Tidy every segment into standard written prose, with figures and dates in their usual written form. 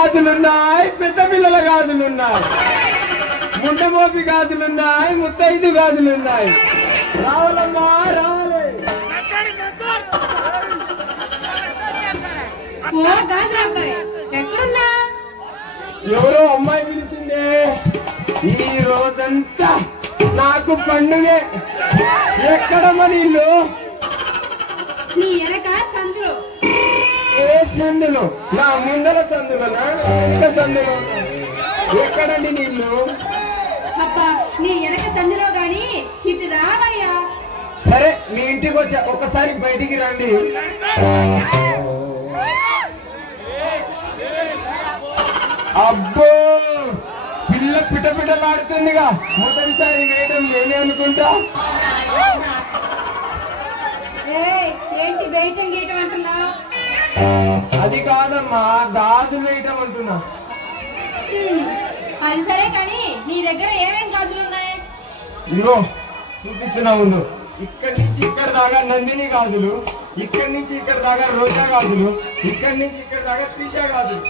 గాజులున్నాయి, పెద్ద పిల్లల గాజులున్నాయి, ముండమోపి గాజులున్నాయి, ముత్తైదు గాజులున్నాయి. రావాలమ్మా రావాలి. ఎక్కడున్నా? ఎవరో అమ్మాయి పిలిచిందే. ఈ రోజంతా నాకు పండుగే. ఎక్కడమ్మా నీళ్ళు? నీ వెనక సందులో. ఏ సందులో? నా ముందర సందులోనా? ఎంత సందులో? ఎక్కడండి నీళ్ళు? అబ్బా నీ వెనక సందులో గాని ఇటు రావయ్యా. సరే మీ ఇంటికి వచ్చా, ఒక్కసారి బయటికి రండి. అబ్బో పిల్ల పిటపిటలాడుతుందిగా. మొదటిసారి వేయడం నేనే అనుకుంటా. ఏంటి వేయటం గీయటం అంటున్నా? అది కాదమ్మా, గాజులు వేయటం అంటున్నా. అది సరే కానీ నీ దగ్గర ఏమేం గాజులు ఉన్నాయి? ఇదిగో చూపిస్తున్నా ఉండు. ఇక్కడి నుంచి ఇక్కడ దాకా నందిని గాజులు, ఇక్కడి నుంచి ఇక్కడ దాకా రోజా గాజులు, ఇక్కడి నుంచి ఇక్కడ దాకా త్రిషా గాజులు.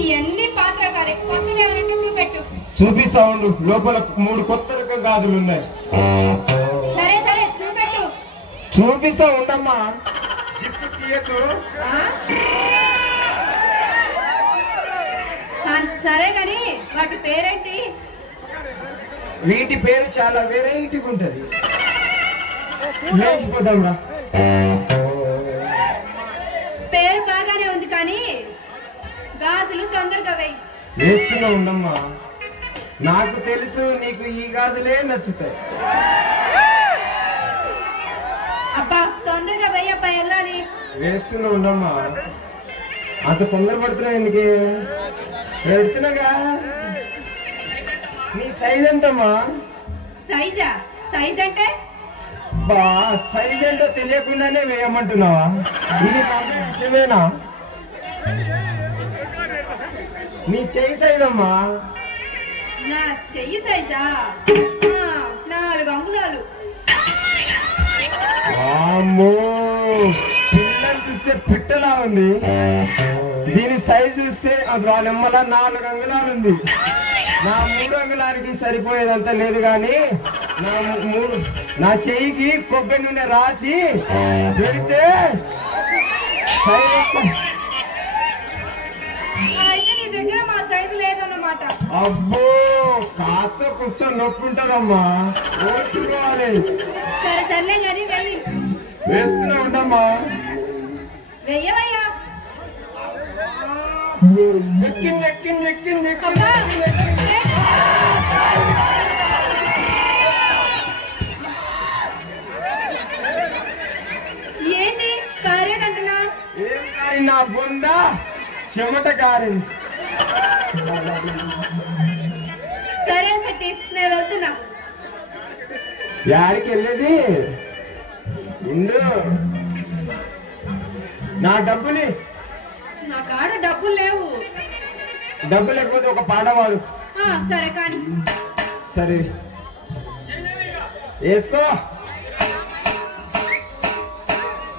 ఇవన్నీ పాత రకాలే. కొత్తగా ఎవరంటే చూపెట్టు. చూపిస్తా ఉండు. లోపల 3 కొత్త రకం గాజులు ఉన్నాయి. సరే సరే చూపెట్టు. చూపిస్తా ఉండమ్మా. జిప్పు తీయకు. సరే కానీ వాటి పేరేంటి? వీటి పేరు చాలా వెరైటీగా ఉంటది. లేచిపోదాం రా. పేరు బాగానే ఉంది కానీ గాజులు తొందరగా వేయి. వేస్తున్నా ఉండమ్మా. నాకు తెలుసు నీకు ఈ గాజులే నచ్చుతాయి. అబ్బా తొందరగా వేయబ్బా వెళ్ళాలి. వేస్తున్నా ఉండమ్మా. అంత తొందరపడుతున్నా ఎందుకే? పెడుతున్నాగా. నీ సైజ్ ఎంతమ్మా? సైజా? సైజ్ అంటే? బా సైజ్ ఏంటో తెలియకుండానే వేయమంటున్నావా? ఇది విషయమేనా? నీ చెయ్యి సైజ్ అమ్మా. నా చెయ్యి సైజా? 4 అంగుళాలు. అమ్మో పిల్లని చూస్తే పిట్టలా ఉంది. దీని సైజ్ చూస్తే అది నెమ్మల 4 అంగుళాలు ఉంది. నా 3 అంగుళానికి సరిపోయేదంతా లేదు కానీ నా చెయ్యికి కొబ్బరి నూనె రాసి పెడితే అయితే నీ దగ్గర మా సైజు లేదన్నమాట. అబ్బో కాస్త కుస్త నొప్పి ఉంటదమ్మా, ఓర్చుకోవాలి. సరే సర్లే కానీ వెయ్యి. వేస్తూనే ఉండమ్మా. వెయ్యవయ్యా. ఎక్కింది ఎక్కింది ఎక్కింది అబ్బా, ఏంటి కారేదంటున్నా? ఏం కాదు నా బొంద చెమట కారింది. సరే సట్టి నేను వెళ్తున్నా. యాడికి వెళ్ళేది? ఇందు నా డబ్బుని. నా కాడ డబ్బులు లేవు. డబ్బు లేకపోతే ఒక పాట పాడు. సరే కానీ సరే వేసుకో.